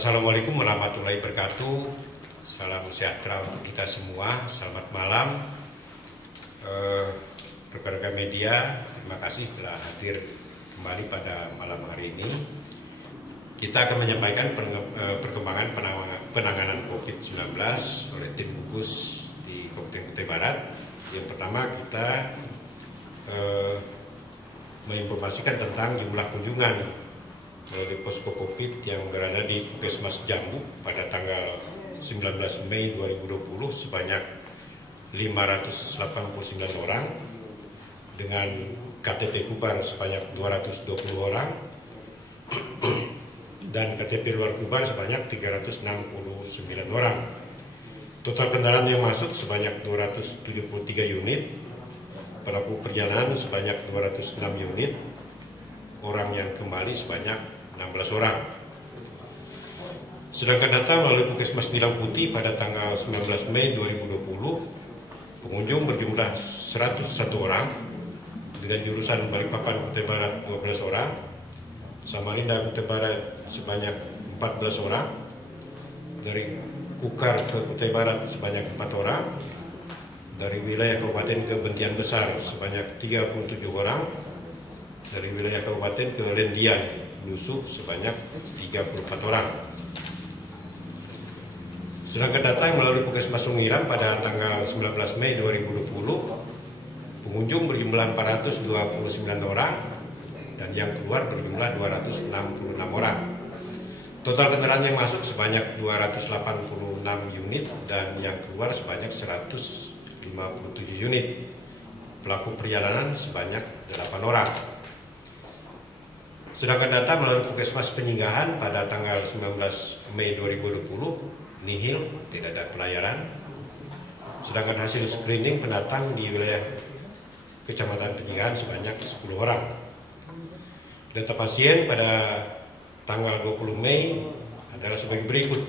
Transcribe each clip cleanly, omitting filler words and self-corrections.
Assalamualaikum warahmatullahi wabarakatuh. Salam sejahtera untuk kita semua. Selamat malam, rekan-rekan media. Terima kasih telah hadir kembali pada malam hari ini. Kita akan menyampaikan perkembangan penanganan COVID-19 oleh tim gugus di Kabupaten Kutai Barat. Yang pertama, kita menginformasikan tentang jumlah kunjungan melalui posko COVID yang berada di Puskesmas Jambu pada tanggal 19 Mei 2020 sebanyak 589 orang dengan KTP Kubar sebanyak 220 orang dan KTP luar Kubar sebanyak 369 orang. Total kendaraan yang masuk sebanyak 273 unit, pelaku perjalanan sebanyak 206 unit, orang yang kembali sebanyak 16 orang. Sedangkan data melalui Puskesmas Nilam Putih pada tanggal 19 Mei 2020, pengunjung berjumlah 101 orang dengan jurusan Balikpapan Kutai Barat 12 orang, Samarinda Kutai Barat sebanyak 14 orang, dari Kukar ke Kutai Barat sebanyak 4 orang, dari wilayah Kabupaten ke Bentian Besar sebanyak 37 orang, dari wilayah Kabupaten ke Rendian Lusuh sebanyak 34 orang. Sedangkan data yang melalui Puskesmas Sungiram pada tanggal 19 Mei 2020, pengunjung berjumlah 429 orang dan yang keluar berjumlah 266 orang. Total kendaraan yang masuk sebanyak 286 unit dan yang keluar sebanyak 157 unit. Pelaku perjalanan sebanyak 8 orang. Sedangkan data melalui Puskesmas Penyinggahan pada tanggal 19 Mei 2020 nihil, tidak ada pelayaran. Sedangkan hasil screening pendatang di wilayah Kecamatan Penyinggahan sebanyak 10 orang. Data pasien pada tanggal 20 Mei adalah sebagai berikut.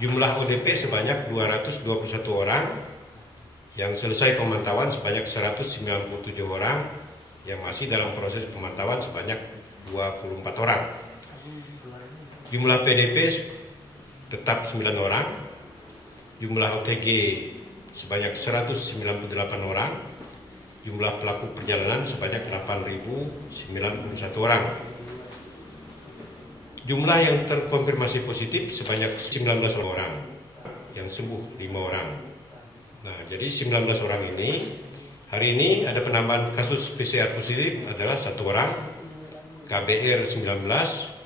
Jumlah ODP sebanyak 221 orang, yang selesai pemantauan sebanyak 197 orang, yang masih dalam proses pemantauan sebanyak 24 orang. Jumlah PDP tetap 9 orang, jumlah OTG sebanyak 198 orang, jumlah pelaku perjalanan sebanyak 8.091 orang. Jumlah yang terkonfirmasi positif sebanyak 19 orang, yang sembuh 5 orang. Nah, jadi 19 orang ini, hari ini ada penambahan kasus PCR positif adalah 1 orang, KBR 19,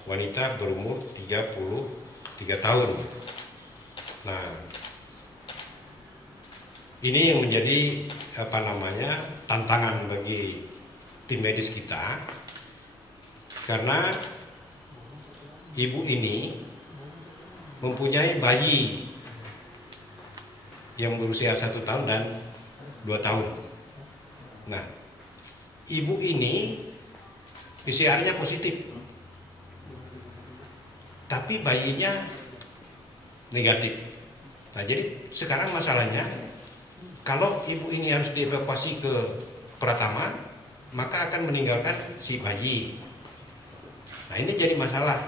wanita berumur 33 tahun. Nah, ini yang menjadi tantangan bagi tim medis kita, karena ibu ini mempunyai bayi yang berusia 1 tahun dan 2 tahun. Nah, ibu ini PCR-nya positif, tapi bayinya negatif. Nah, jadi sekarang masalahnya, kalau ibu ini harus dievakuasi ke Pratama, maka akan meninggalkan si bayi. Nah, ini jadi masalah.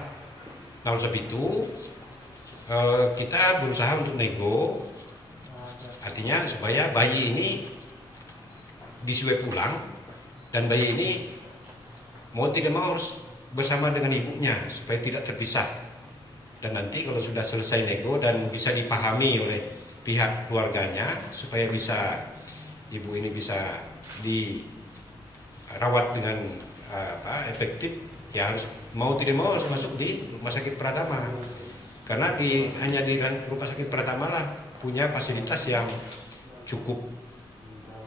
Nah, oleh sebab itu kita berusaha untuk nego, artinya supaya bayi ini diswab pulang, dan bayi ini mau tidak mau harus bersama dengan ibunya supaya tidak terpisah. Dan nanti kalau sudah selesai nego dan bisa dipahami oleh pihak keluarganya, supaya bisa ibu ini bisa dirawat dengan efektif, ya harus mau tidak mau harus masuk di Rumah Sakit Pratama, karena hanya di Rumah Sakit Pratama lah punya fasilitas yang cukup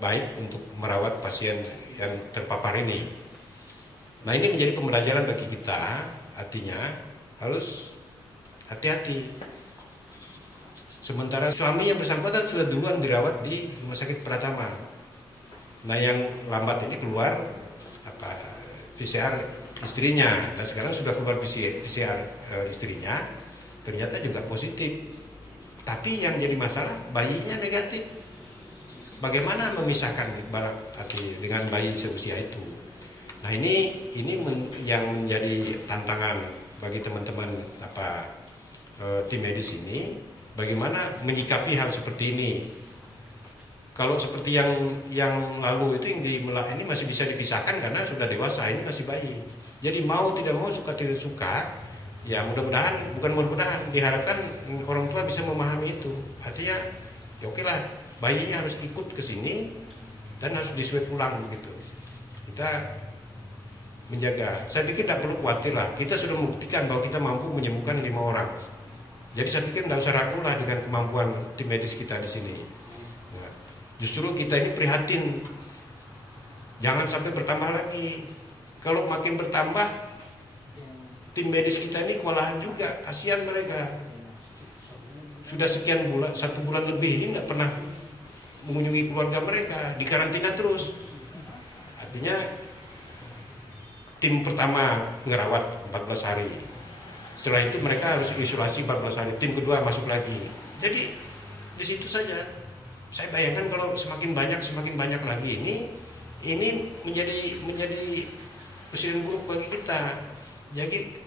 baik untuk merawat pasien yang terpapar ini. Nah, ini menjadi pembelajaran bagi kita, artinya harus hati-hati. Sementara suami yang bersangkutan sudah duluan dirawat di Rumah Sakit Pratama. Nah, yang lambat ini keluar PCR istrinya, dan sekarang sudah keluar PCR istrinya, ternyata juga positif. Tapi yang jadi masalah, bayinya negatif. Bagaimana memisahkan barang dengan bayi seusia itu? Nah, ini yang menjadi tantangan bagi teman-teman tim medis ini, bagaimana menyikapi hal seperti ini. Kalau seperti yang lalu itu, yang di Merak ini masih bisa dipisahkan karena sudah dewasa, ini masih bayi. Jadi mau tidak mau, suka tidak suka, ya mudah-mudahan, bukan mudah-mudahan, diharapkan orang tua bisa memahami itu. Artinya ya oke lah, bayinya harus ikut ke sini dan harus diswab ulang begitu. Kita menjaga. Saya pikir tidak perlu khawatir lah. Kita sudah membuktikan bahwa kita mampu menyembuhkan 5 orang. Jadi saya pikir tidak usah ragu lah dengan kemampuan tim medis kita di sini. Nah, justru kita ini prihatin, jangan sampai bertambah lagi. Kalau makin bertambah, tim medis kita ini kewalahan juga. Kasihan mereka. Sudah sekian bulan, 1 bulan lebih ini tidak pernah mengunjungi keluarga mereka, di karantina terus. Artinya tim pertama ngerawat 14 hari. Setelah itu mereka harus isolasi 14 hari. Tim kedua masuk lagi. Jadi di situ saja. Saya bayangkan kalau semakin banyak lagi ini menjadi presiden buruk bagi kita. Jadi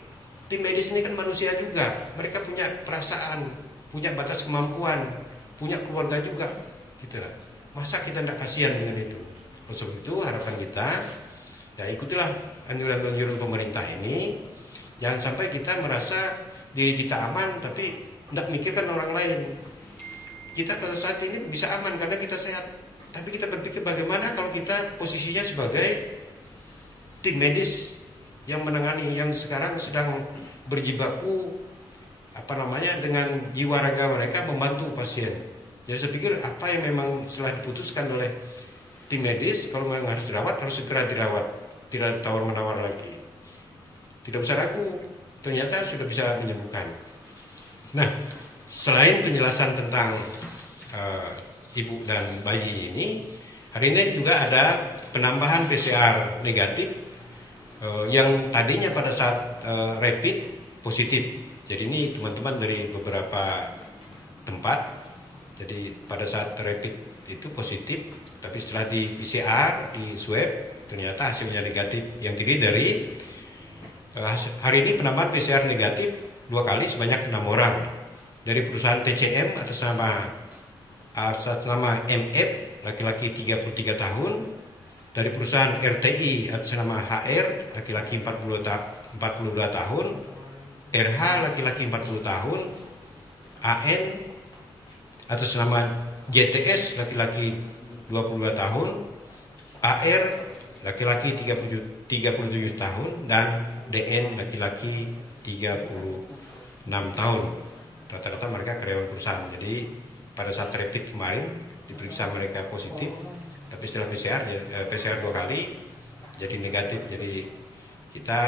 tim medis ini kan manusia juga. Mereka punya perasaan, punya batas kemampuan, punya keluarga juga. Gitu lah. Masa kita tidak kasihan dengan itu? Oleh sebab itu harapan kita, ya ikutilah anjuran-anjuran pemerintah ini. Jangan sampai kita merasa diri kita aman tapi tidak mikirkan orang lain. Kita pada saat ini bisa aman karena kita sehat, tapi kita berpikir bagaimana kalau kita posisinya sebagai tim medis yang menangani, yang sekarang sedang berjibaku dengan jiwa raga mereka membantu pasien. Jadi saya pikir apa yang memang setelah diputuskan oleh tim medis, kalau memang harus dirawat, harus segera dirawat, tidak tawar-menawar lagi. Tidak usah ragu, ternyata sudah bisa menyembuhkan. Nah, selain penjelasan tentang ibu dan bayi ini, hari ini juga ada penambahan PCR negatif yang tadinya pada saat rapid positif. Jadi ini teman-teman dari beberapa tempat. Jadi pada saat rapid itu positif, tapi setelah di PCR, di swab, ternyata hasilnya negatif. Yang terdiri dari hari ini penambahan PCR negatif 2 kali sebanyak 6 orang dari perusahaan TCM atas nama MF laki-laki 33 tahun, dari perusahaan RTI atas nama HR laki-laki 42 tahun, RH laki-laki 40 tahun, AN atas nama JTS laki-laki 22 tahun, AR laki-laki 37 tahun, dan DN laki-laki 36 tahun. Rata-rata mereka karyawan perusahaan. Jadi pada saat rapid kemarin diperiksa mereka positif, tapi setelah PCR 2 kali jadi negatif. Jadi kita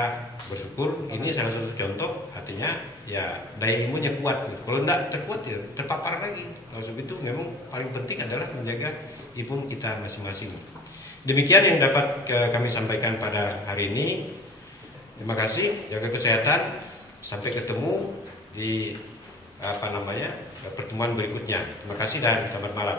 bersyukur ini salah satu contoh, artinya ya daya imunnya kuat. Kalau tidak terkuat ya terpapar lagi. Sebab itu memang paling penting adalah menjaga imun kita masing-masing. Demikian yang dapat kami sampaikan pada hari ini. Terima kasih, jaga kesehatan. Sampai ketemu di pertemuan berikutnya. Terima kasih dan selamat malam.